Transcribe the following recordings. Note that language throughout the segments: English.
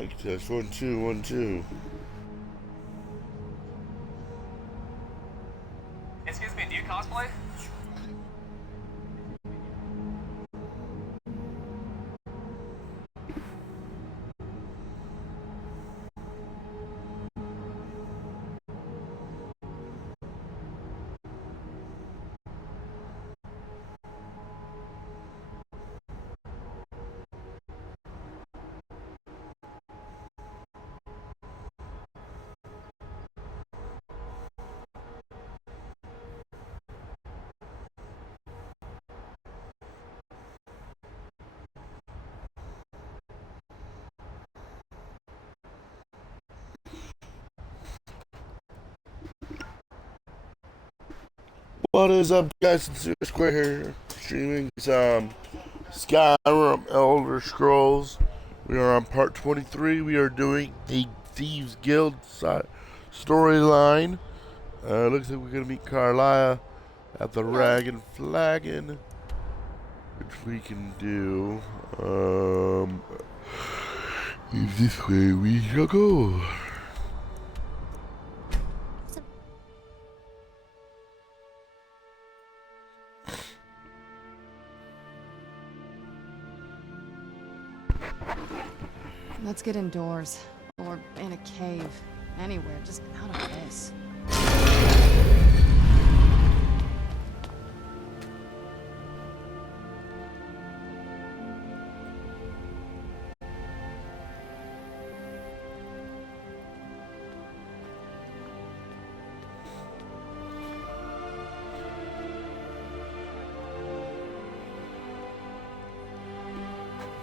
Mic test 1 2 1 2. Excuse me, do you cosplay? What is up, guys? It's Square here, streaming some Skyrim Elder Scrolls. We are on part 23. We are doing a Thieves Guild storyline. Looks like we're gonna meet Carlia at the Rag and Flagon, which we can do. This way we shall go. Let's get indoors. Or in a cave. Anywhere, just out of this.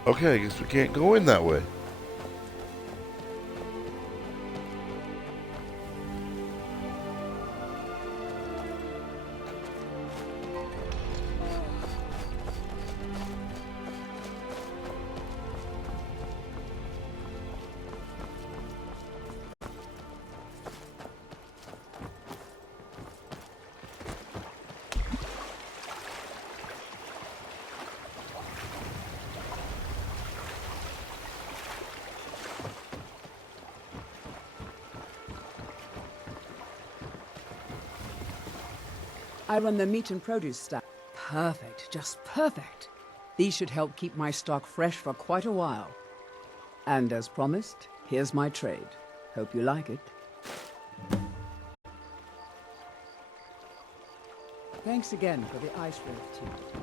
Okay, I guess we can't go in that way. I run the meat and produce stack. Perfect, just perfect. These should help keep my stock fresh for quite a while. And as promised, here's my trade. Hope you like it. Thanks again for the ice wraith too.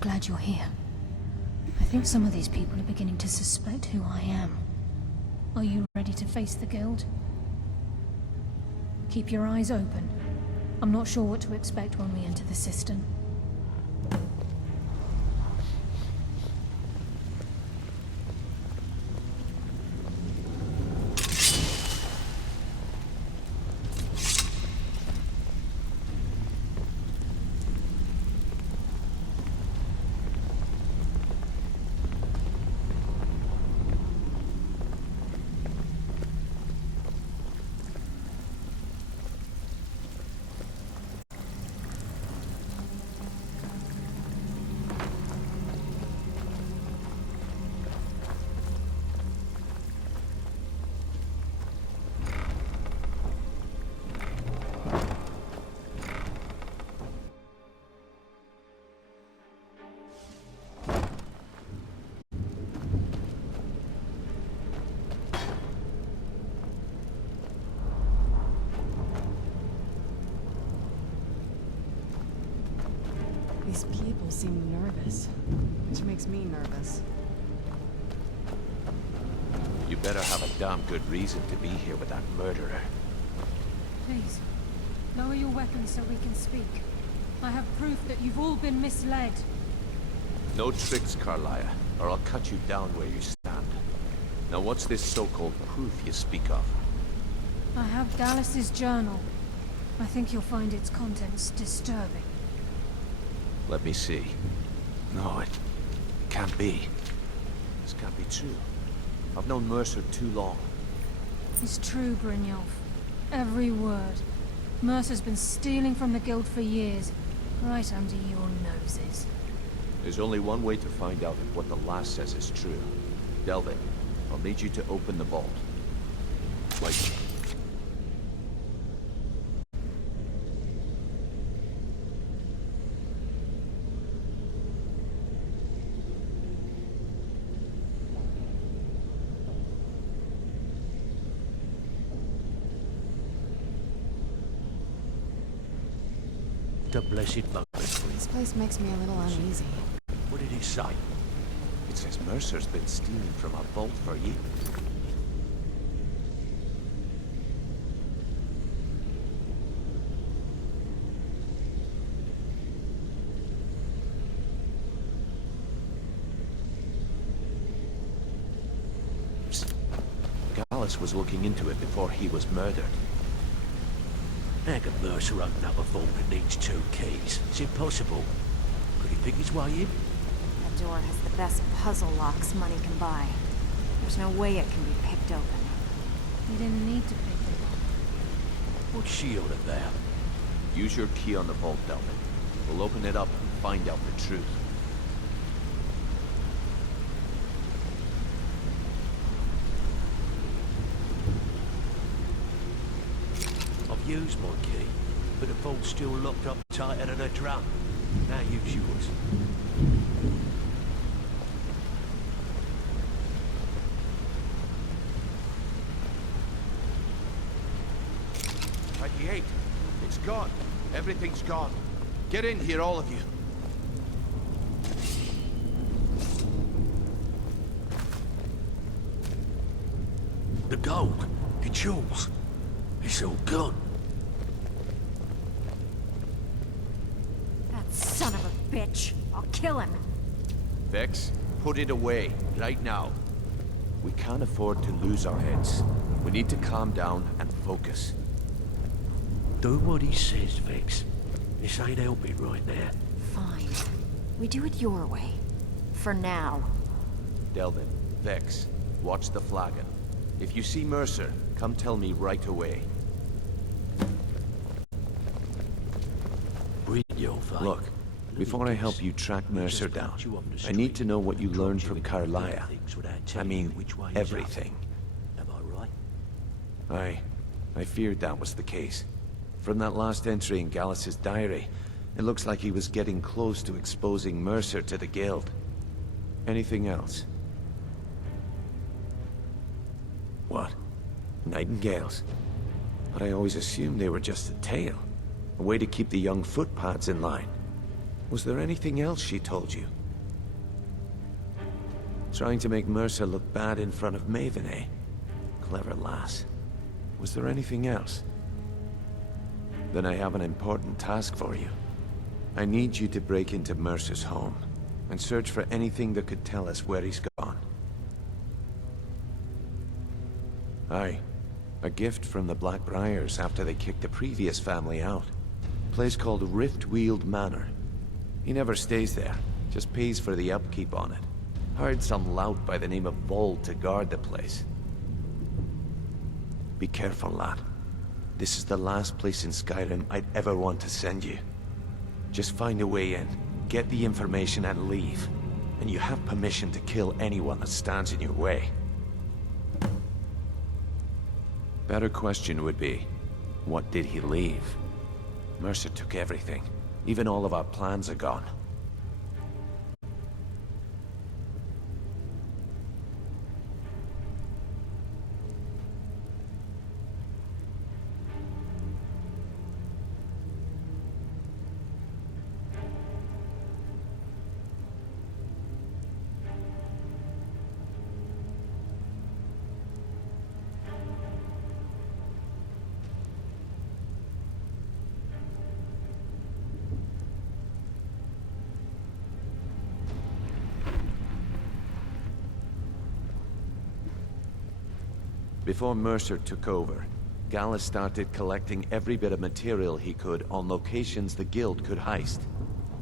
Glad you're here. I think some of these people are beginning to suspect who I am. Are you ready to face the guild? Keep your eyes open. I'm not sure what to expect when we enter the cistern. These people seem nervous, which makes me nervous. You better have a damn good reason to be here with that murderer. Please, lower your weapons so we can speak. I have proof that you've all been misled. No tricks, Carlia, or I'll cut you down where you stand. Now what's this so-called proof you speak of? I have Dallas's journal. I think you'll find its contents disturbing. Let me see. No, it can't be. This can't be true. I've known Mercer too long. It's true, Brynjolf. Every word. Mercer's been stealing from the Guild for years, right under your noses. There's only one way to find out if what the lass says is true. Delvin, I'll need you to open the vault. Wait. The blessed moment. This place makes me a little uneasy. What did it say? It says Mercer's been stealing from our vault for years. Gallus was looking into it before he was murdered. How can Mercer open up a vault that needs 2 keys? It's impossible. Could he pick his way in? That door has the best puzzle locks money can buy. There's no way it can be picked open. You didn't need to pick it up. What's she on about? Use your key on the vault, Delvin. We'll open it up and find out the truth. I've used my key, but the vault's still locked up tighter than a drum. Now use yours. It's gone. Everything's gone. Get in here, all of you. The gold, the jewels, it's all gone. That son of a bitch. I'll kill him. Vex, put it away, right now. We can't afford to lose our heads. We need to calm down and focus. Do what he says, Vex. This ain't helping right now. Fine. We do it your way. For now. Delvin, Vex, watch the flagon. If you see Mercer, come tell me right away. Brynjolf, eh? Look, before I help you track Mercer down, I need to know what you learned from Carlia. I mean, everything. Am I right? I feared that was the case. From that last entry in Gallus's diary, it looks like he was getting close to exposing Mercer to the Guild. Anything else? What? Nightingales? But I always assumed they were just a tale. A way to keep the young footpads in line. Was there anything else she told you? Trying to make Mercer look bad in front of Maven, eh? Clever lass. Was there anything else? Then I have an important task for you. I need you to break into Mercer's home and search for anything that could tell us where he's gone. Aye. A gift from the Blackbriars after they kicked the previous family out. A place called Riftweald Manor. He never stays there, just pays for the upkeep on it. Hired some lout by the name of Vold to guard the place. Be careful, lad. This is the last place in Skyrim I'd ever want to send you. Just find a way in, get the information and leave. And you have permission to kill anyone that stands in your way. Better question would be, what did he leave? Mercer took everything. Even all of our plans are gone. Before Mercer took over, Gallus started collecting every bit of material he could on locations the Guild could heist.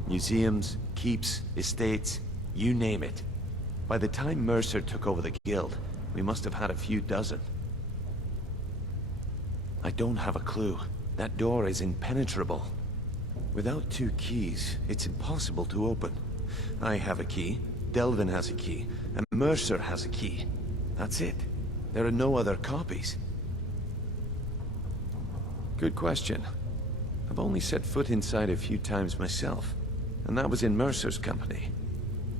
Museums, keeps, estates, you name it. By the time Mercer took over the Guild, we must have had a few dozen. I don't have a clue. That door is impenetrable. Without 2 keys, it's impossible to open. I have a key, Delvin has a key, and Mercer has a key. That's it. There are no other copies. Good question. I've only set foot inside a few times myself, and that was in Mercer's company.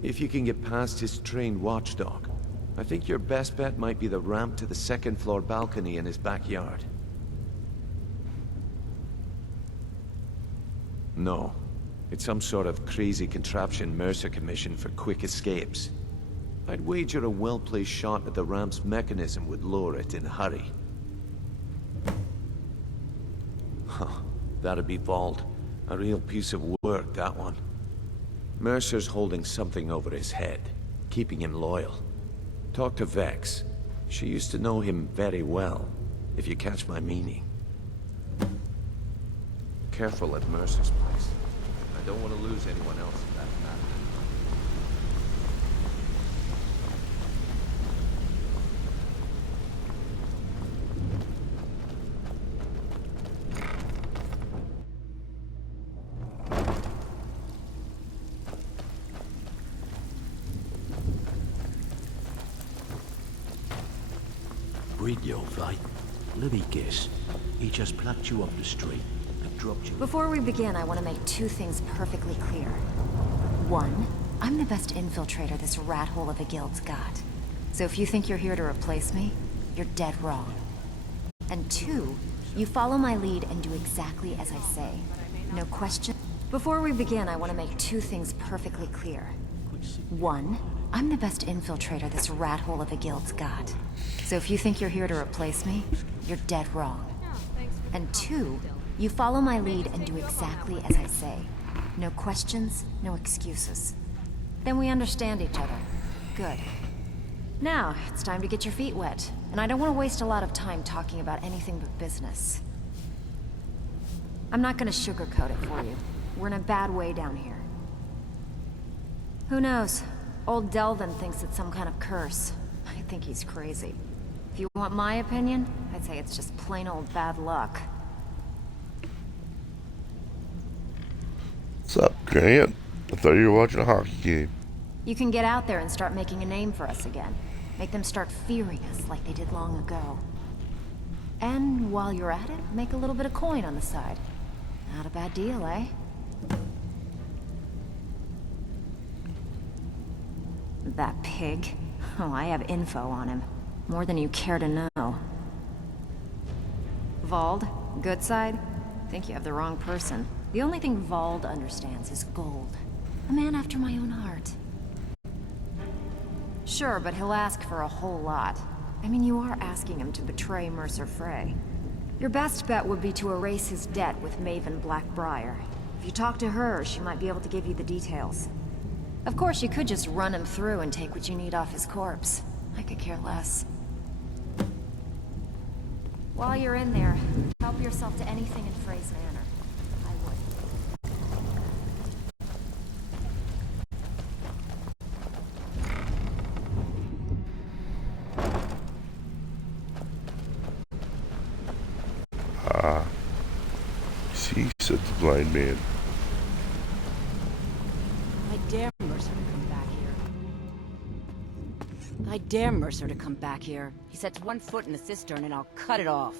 If you can get past his trained watchdog, I think your best bet might be the ramp to the 2nd floor balcony in his backyard. No. It's some sort of crazy contraption Mercer commissioned for quick escapes. I'd wager a well-placed shot at the ramp's mechanism would lower it in a hurry. Huh. That'd be Vault. A real piece of work, that one. Mercer's holding something over his head, keeping him loyal. Talk to Vex. She used to know him very well, if you catch my meaning. Careful at Mercer's place. I don't want to lose anyone else in that matter. Brynjolf, right? Let me guess. He just plucked you off the street and dropped you. Before we begin, I want to make 2 things perfectly clear. 1, I'm the best infiltrator this rat hole of a guild's got. So if you think you're here to replace me, you're dead wrong. And 2, you follow my lead and do exactly as I say. No question. Before we begin, I want to make 2 things perfectly clear. 1, I'm the best infiltrator this rat hole of a guild's got. So if you think you're here to replace me, you're dead wrong. And 2, you follow my lead and do exactly as I say. No questions, no excuses. Then we understand each other. Good. Now, it's time to get your feet wet. And I don't want to waste a lot of time talking about anything but business. I'm not gonna sugarcoat it for you. We're in a bad way down here. Who knows? Old Delvin thinks it's some kind of curse. I think he's crazy. If you want my opinion, I'd say it's just plain old bad luck. What's up, Grant? I thought you were watching a hockey game. You can get out there and start making a name for us again. Make them start fearing us like they did long ago. And while you're at it, make a little bit of coin on the side. Not a bad deal, eh? That pig. Oh, I have info on him. More than you care to know. Vald, good side? Think you have the wrong person. The only thing Vald understands is gold. A man after my own heart. Sure, but he'll ask for a whole lot. I mean, you are asking him to betray Mercer Frey. Your best bet would be to erase his debt with Maven Blackbriar. If you talk to her, she might be able to give you the details. Of course, you could just run him through and take what you need off his corpse. I could care less. While you're in there, help yourself to anything in Frey's manor. I would. See, said the blind man. I dare Mercer to come back here. I dare Mercer to come back here. He sets one foot in the cistern and I'll cut it off.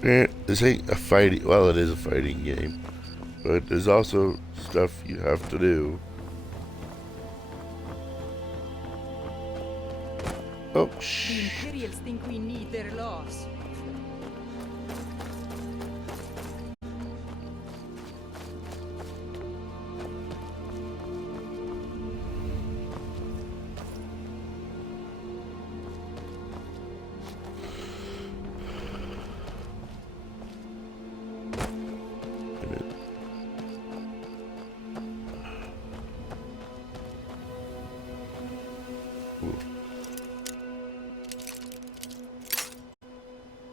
Grant, this ain't a fighting, well, it is a fighting game, but there's also stuff you have to do. Oh, shh. The Imperials think we need their laws.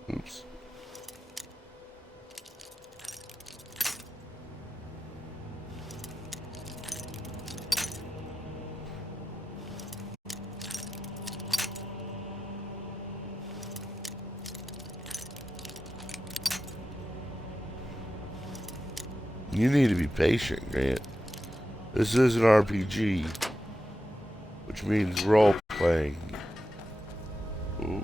Oops. You need to be patient, Grant. This is an RPG, which means role-playing. Ooh.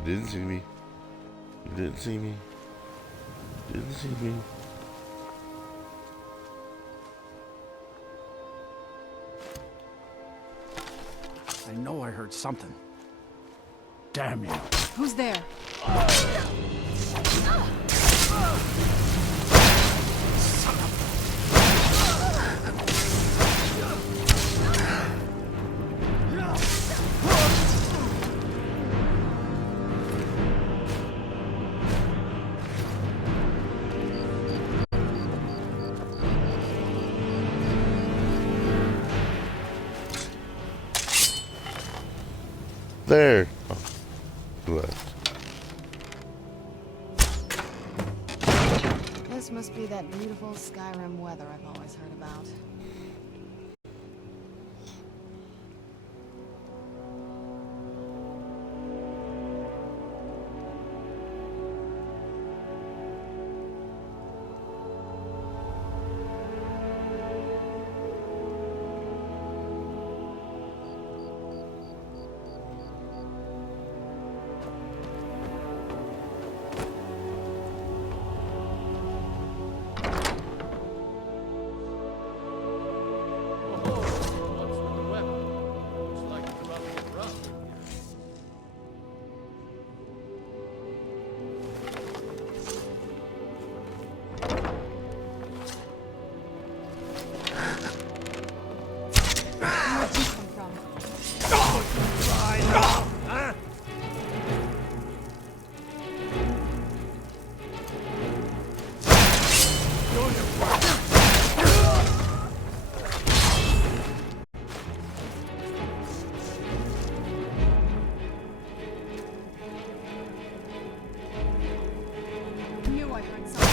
You didn't see me. You didn't see me. You didn't see me. I know I heard something. Damn you. Who's there? There. Oh, left. This must be that beautiful Skyrim weather I've always heard about. Where'd you come from? Knew I heard something.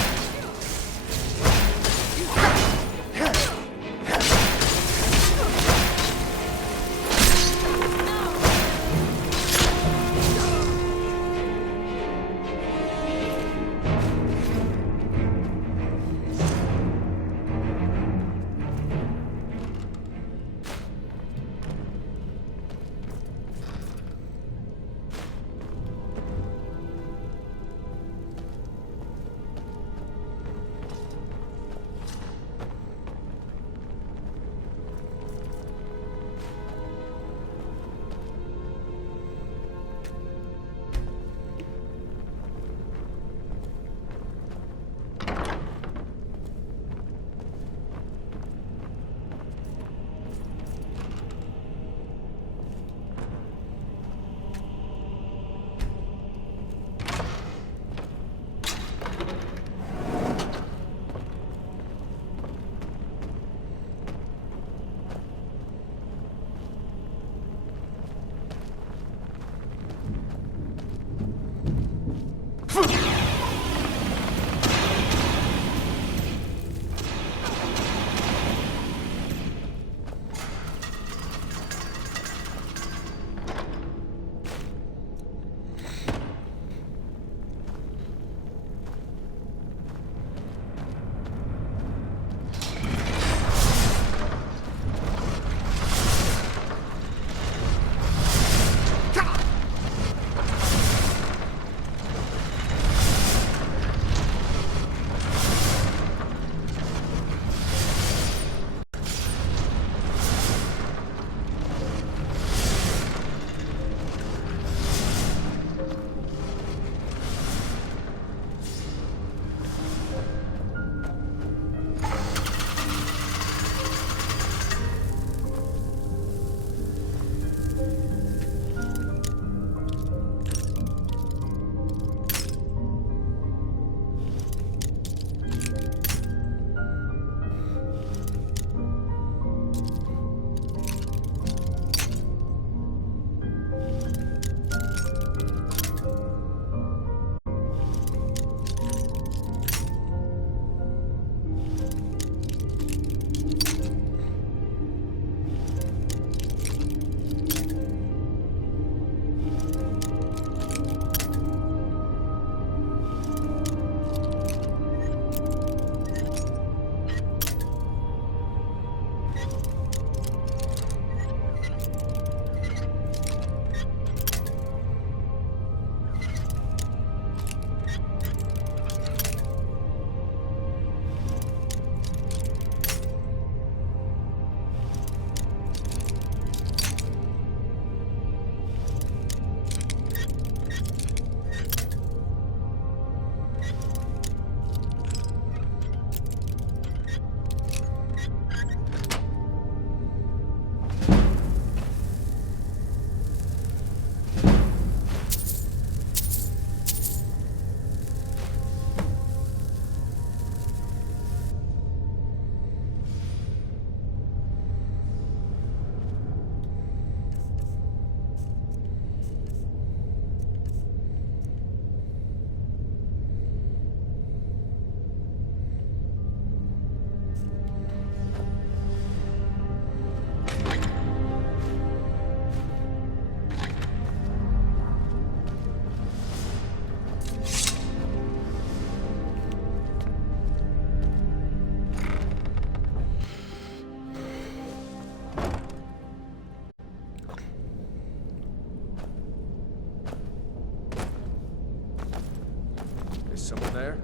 someone there?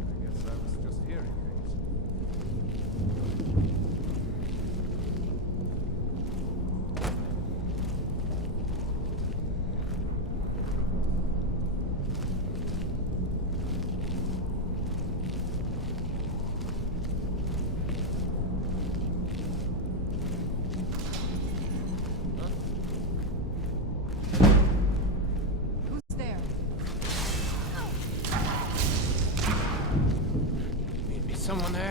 I guess I was just hearing things. Who's there? Maybe someone there?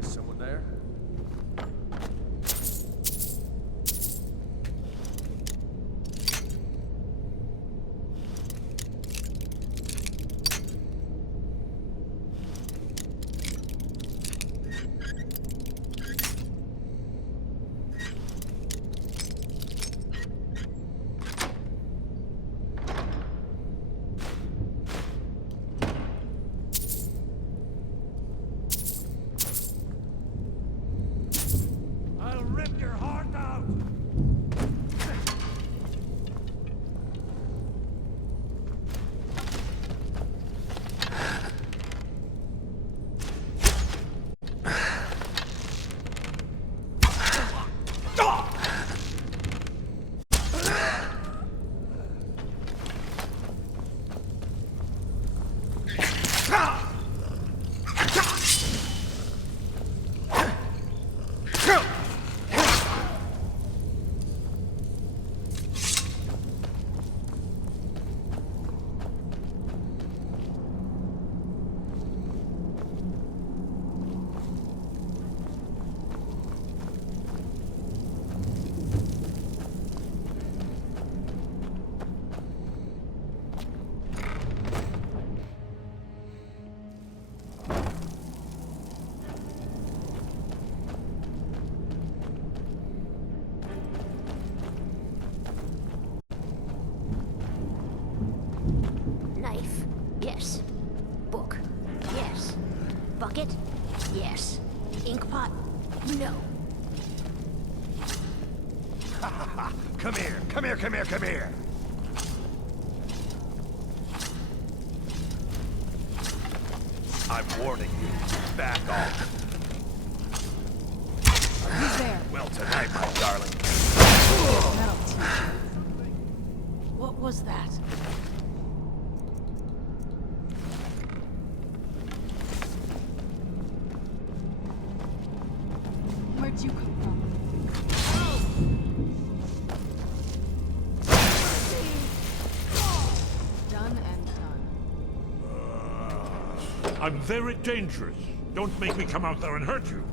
Is someone there? I'll rip your heart out! Knife? Yes. Book? Yes. Bucket? Yes. Ink pot? No. Come here, come here, come here, come here! I'm warning you. Back off. Who's there? Well, tonight, my darling. That'll teach you. What was that? Where'd you come from? Done and done. I'm very dangerous. Don't make me come out there and hurt you.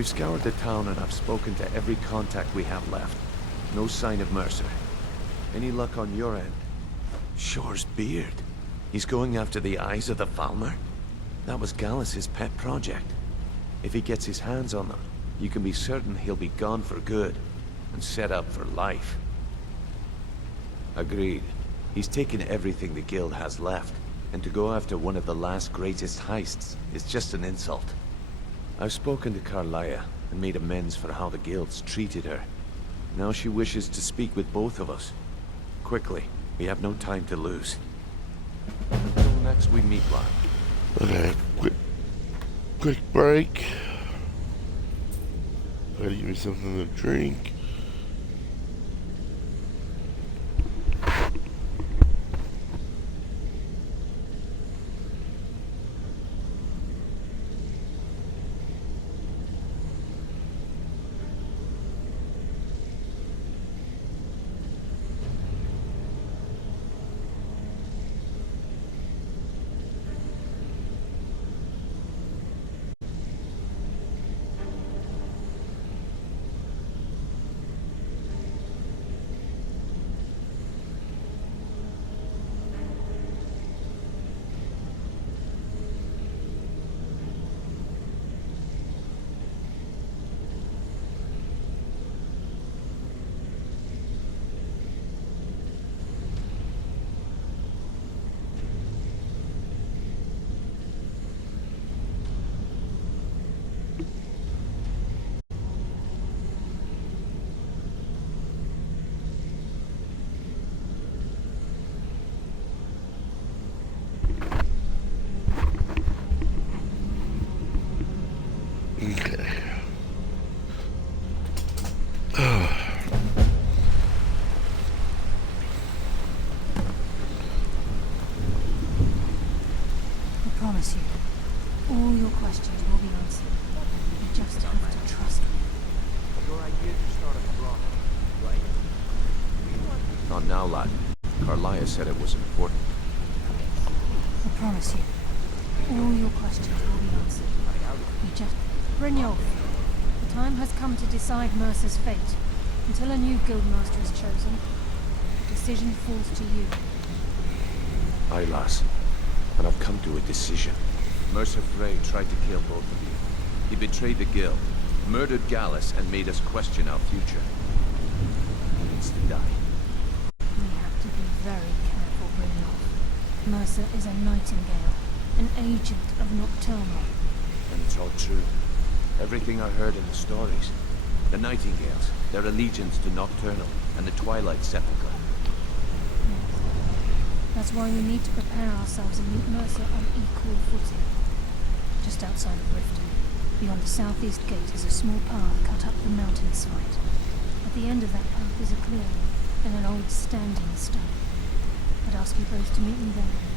We've scoured the town and I've spoken to every contact we have left. No sign of Mercer. Any luck on your end? Shore's beard. He's going after the eyes of the Falmer? That was Gallus's pet project. If he gets his hands on them, you can be certain he'll be gone for good, and set up for life. Agreed. He's taken everything the Guild has left, and to go after one of the last greatest heists is just an insult. I've spoken to Carlia, and made amends for how the Guild's treated her. Now she wishes to speak with both of us. Quickly, we have no time to lose. Until next we meet, lad. Okay, quick break. Gotta give me something to drink. Promise you, all your questions will be answered. You just have to trust me. Your idea to start a brothel, right? Not now, lad. Carlia said it was important. I promise you, all your questions will be answered. You just... Brynjolf, the time has come to decide Mercer's fate. Until a new guildmaster is chosen, the decision falls to you. Aye, lass. And I've come to a decision. Mercer Frey tried to kill both of you. He betrayed the Guild, murdered Gallus, and made us question our future. He needs to die. We have to be very careful, Brynjolf. Mercer is a nightingale, an agent of Nocturnal. And it's all true. Everything I heard in the stories. The Nightingales, their allegiance to Nocturnal, and the Twilight Sepulchre. That's why we need to prepare ourselves and meet Mercer on equal footing. Just outside of Riften, beyond the southeast gate, is a small path cut up the mountainside. At the end of that path is a clearing and an old standing stone. I'd ask you both to meet me there.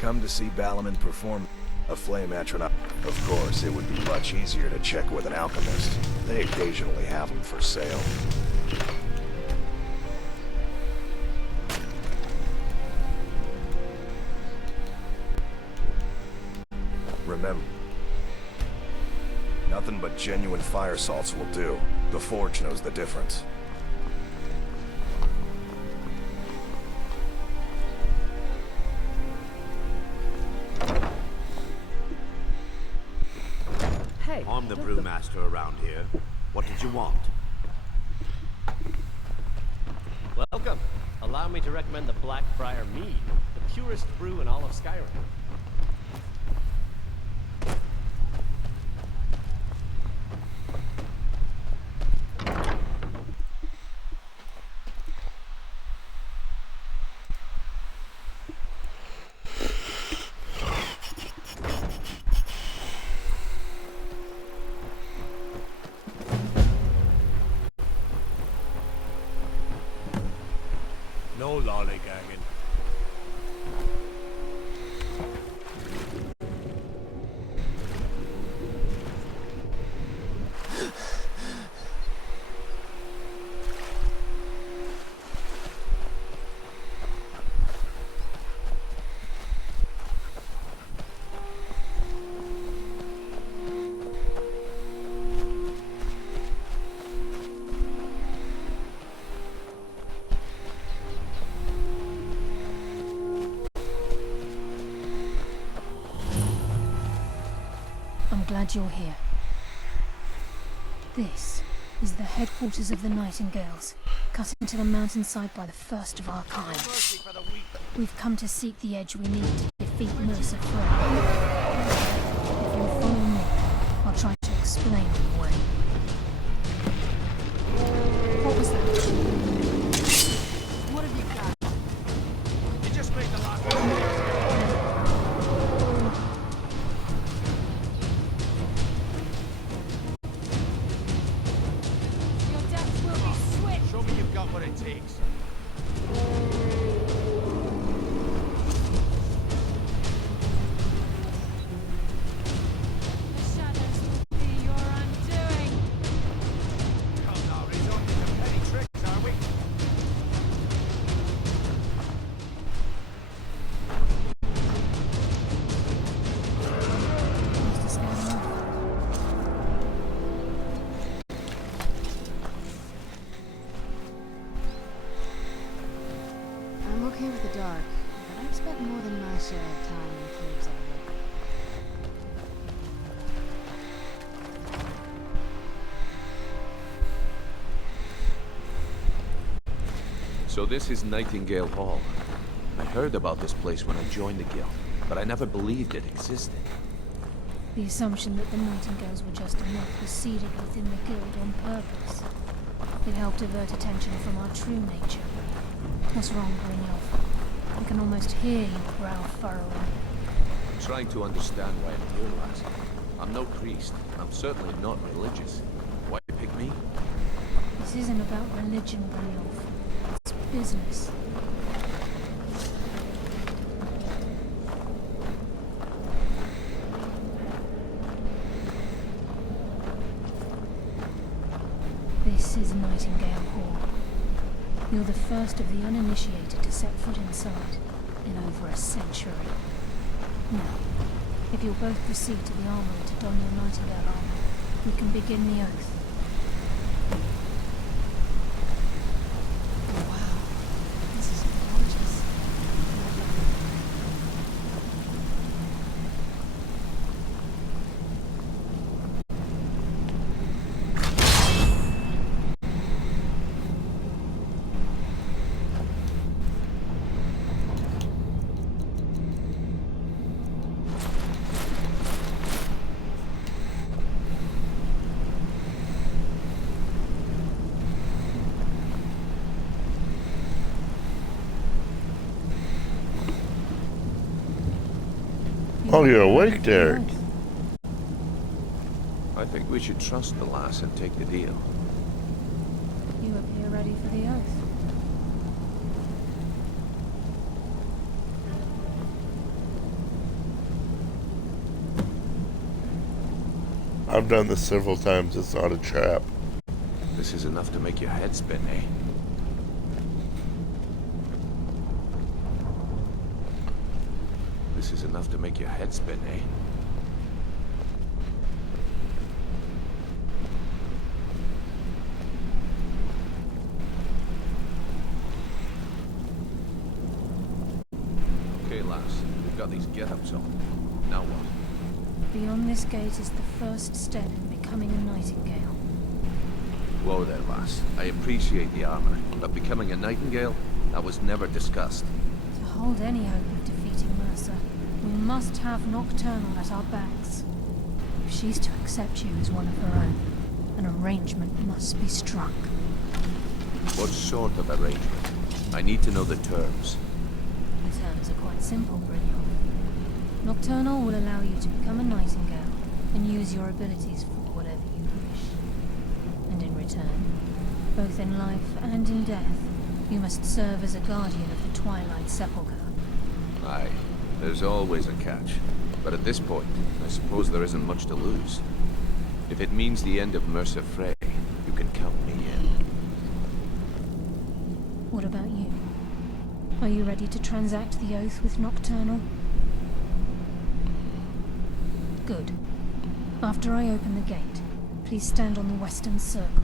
Come to see Balaman perform a flame atronach. Of course, it would be much easier to check with an alchemist. They occasionally have them for sale. Remember, nothing but genuine fire salts will do. The Forge knows the difference. I'm the brewmaster around here. What did you want? Welcome. Allow me to recommend the Blackbriar Mead, the purest brew in all of Skyrim. lollygagging. I'm glad you're here. This is the headquarters of the Nightingales, cut into the mountainside by the first of our kind. We've come to seek the edge we need to defeat Mercer forever. If you'll follow me, I'll try to explain the way. What was that? What have you got? You just made the last Show me you've got what it takes. The shadows will be your undoing. Come now, resort to some petty tricks, are we? Mr. Skyrim. I'm okay with the dark, but I've spent more than my share of time in caves already. So this is Nightingale Hall. I heard about this place when I joined the guild, but I never believed it existed. The assumption that the Nightingales were just enough was seeded within the guild on purpose. It helped divert attention from our true nature. What's wrong, Brynjolf? I can almost hear your brow furrowing. I'm trying to understand why I'm here, lass. I'm no priest, and I'm certainly not religious. Why pick me? This isn't about religion, Brynjolf. It's business. This is Nightingale Hall. You're the first of the uninitiated to set foot inside in over a century. Now, if you'll both proceed to the armory to don your Nightingale armor, we can begin the oath. Wow, this is gorgeous. Oh, you're awake, Derek. I think we should trust the lass and take the deal. You appear ready for the oath. I've done this several times. It's not a trap. This is enough to make your head spin, eh? This is enough to make your head spin, eh? Okay, lass. We've got these get-ups on. Now what? Beyond this gate is the first step in becoming a Nightingale. Whoa there, lass. I appreciate the armor, but becoming a Nightingale? That was never discussed. To hold any hope of defeating Mercer, we must have Nocturnal at our backs. If she's to accept you as one of her own, an arrangement must be struck. What sort of arrangement? I need to know the terms. The terms are quite simple, Brynjolf. Nocturnal will allow you to become a Nightingale and use your abilities for whatever you wish. And in return, both in life and in death, You must serve as a guardian of the Twilight Sepulchre. Aye, there's always a catch. But at this point, I suppose there isn't much to lose. If it means the end of Mercer Frey, you can count me in. What about you? Are you ready to transact the oath with Nocturnal? Good. After I open the gate, please stand on the western circle.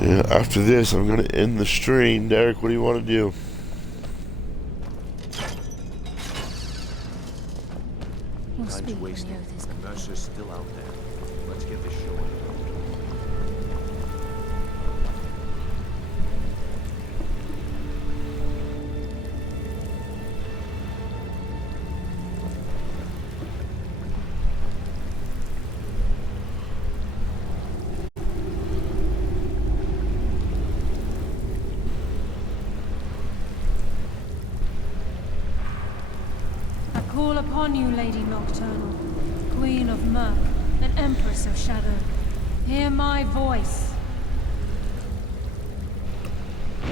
Yeah, after this, I'm gonna end the stream. Derek, what do you want to do? Time's wasted. Mercer's still out there. Let's get this show on. I call upon you, Lady Nocturnal, Queen of Murk, and Empress of Shadow. Hear my voice.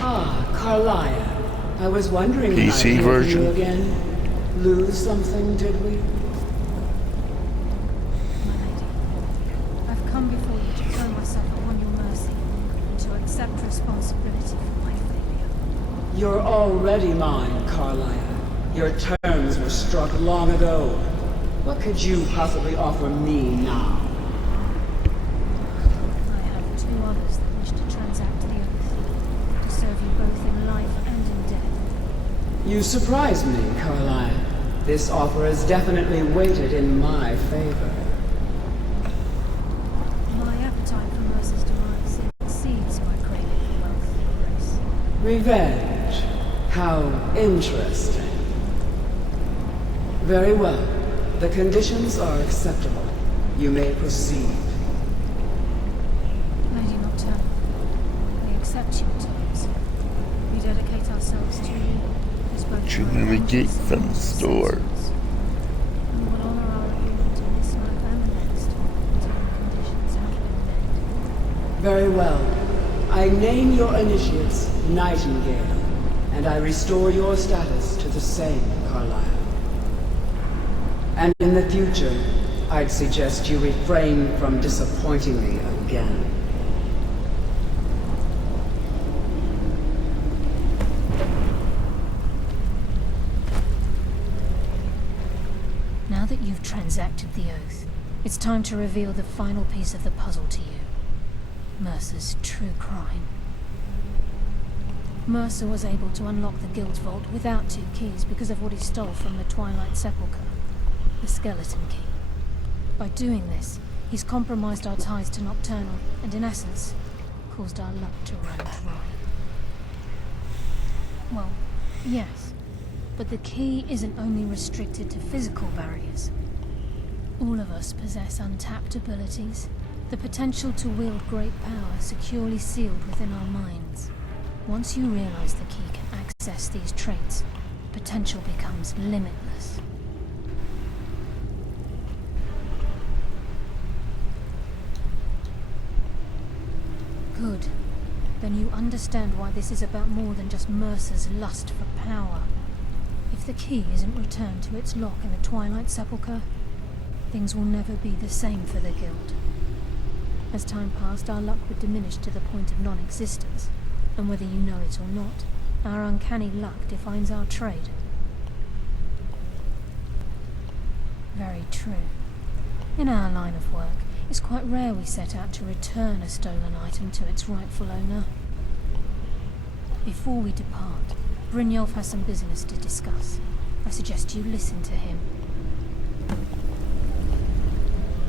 Ah, Carlia. I was wondering when PC I'd hear from version. you again. Lose something, did we? My lady, I've come before you to throw myself upon your mercy and to accept responsibility for my failure. You're already mine, Carlia. Your terms were struck long ago. What could you possibly offer me now? I have two others that wish to transact the oath, to serve you both in life and in death. You surprise me, Carlia. This offer is definitely weighted in my favor. My appetite for Mercer's demise exceeds my craving for wealth and grace. Revenge. How interesting. Very well. The conditions are acceptable. You may proceed. Lady Nocturnal, we accept your terms. We dedicate ourselves to you as both Should our we get angels from the and store? citizens. We will honor our agreement in this life and the next until the conditions have been met. Very well. I name your initiates Nightingale, and I restore your status to the same, Carlisle. And in the future, I'd suggest you refrain from disappointing me again. Now that you've transacted the oath, it's time to reveal the final piece of the puzzle to you. Mercer's true crime. Mercer was able to unlock the Guild's vault without two keys because of what he stole from the Twilight Sepulchre, the skeleton key. By doing this, he's compromised our ties to Nocturnal and, in essence, caused our luck to run dry. Well, yes, but the key isn't only restricted to physical barriers. All of us possess untapped abilities, the potential to wield great power securely sealed within our minds. Once you realize the key can access these traits, potential becomes limitless. Good. Then you understand why this is about more than just Mercer's lust for power. If the key isn't returned to its lock in the Twilight Sepulchre, things will never be the same for the Guild. As time passed, our luck would diminish to the point of non-existence, and whether you know it or not, our uncanny luck defines our trade. Very true. In our line of work, it's quite rare we set out to return a stolen item to its rightful owner. Before we depart, Brynjolf has some business to discuss. I suggest you listen to him.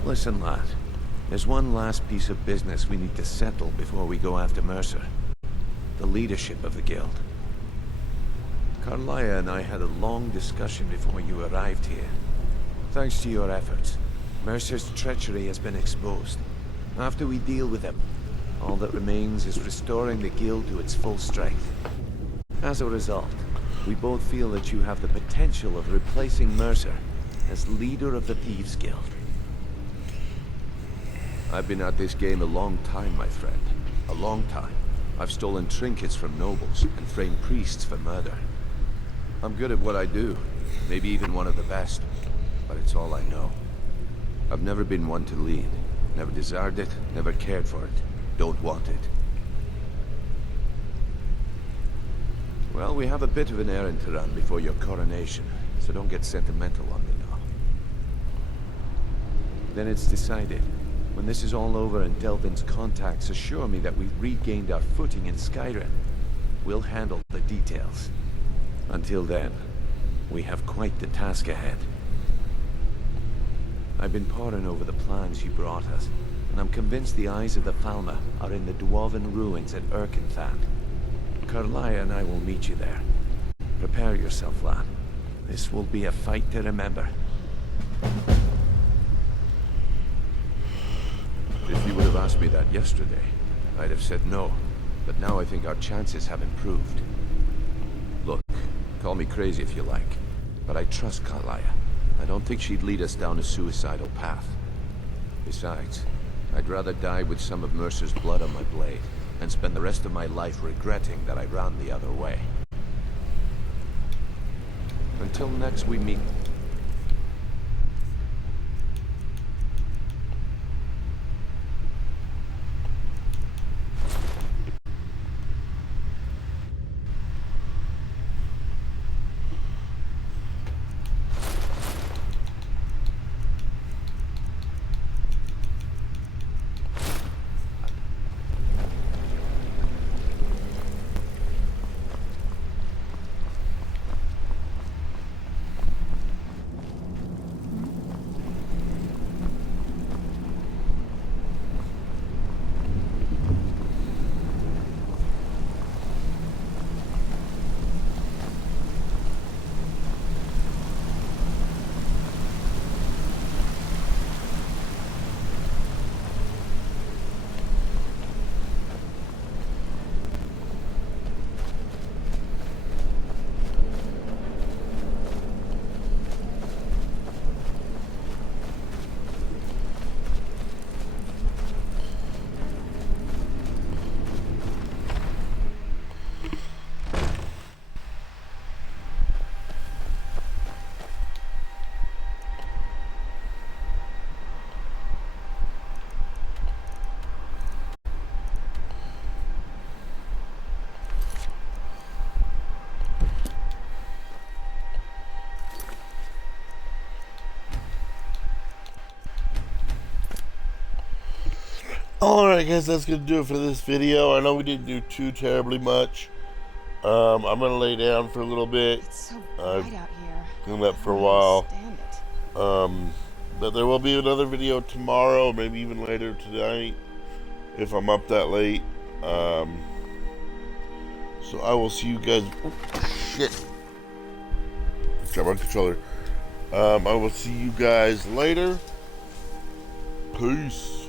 Listen, lad. There's one last piece of business we need to settle before we go after Mercer. The leadership of the Guild. Carlia and I had a long discussion before you arrived here. Thanks to your efforts, Mercer's treachery has been exposed. After we deal with him, all that remains is restoring the Guild to its full strength. As a result, We both feel that you have the potential of replacing Mercer as leader of the Thieves Guild. I've been at this game a long time, my friend. A long time. I've stolen trinkets from nobles and framed priests for murder. I'm good at what I do, maybe even one of the best, but it's all I know. I've never been one to lead. Never desired it, never cared for it. Don't want it. Well, we have a bit of an errand to run before your coronation, so don't get sentimental on me now. Then it's decided. When this is all over and Delvin's contacts assure me that we've regained our footing in Skyrim, we'll handle the details. Until then, we have quite the task ahead. I've been poring over the plans you brought us, and I'm convinced the eyes of the Falmer are in the Dwarven ruins at Erkenthan. Karlaya and I will meet you there. Prepare yourself, lad. This will be a fight to remember. If you would have asked me that yesterday, I'd have said no. But now I think our chances have improved. Look, call me crazy if you like, but I trust Karlaya. I don't think she'd lead us down a suicidal path. Besides, I'd rather die with some of Mercer's blood on my blade and spend the rest of my life regretting that I ran the other way. Until next we meet. Alright guys, that's going to do it for this video. I know we didn't do too terribly much. I'm going to lay down for a little bit. It's so bright out here. Been up for a while. Stand it. But there will be another video tomorrow, maybe even later tonight, if I'm up that late. So I will see you guys. Oh, shit. Got my controller. I will see you guys later. Peace.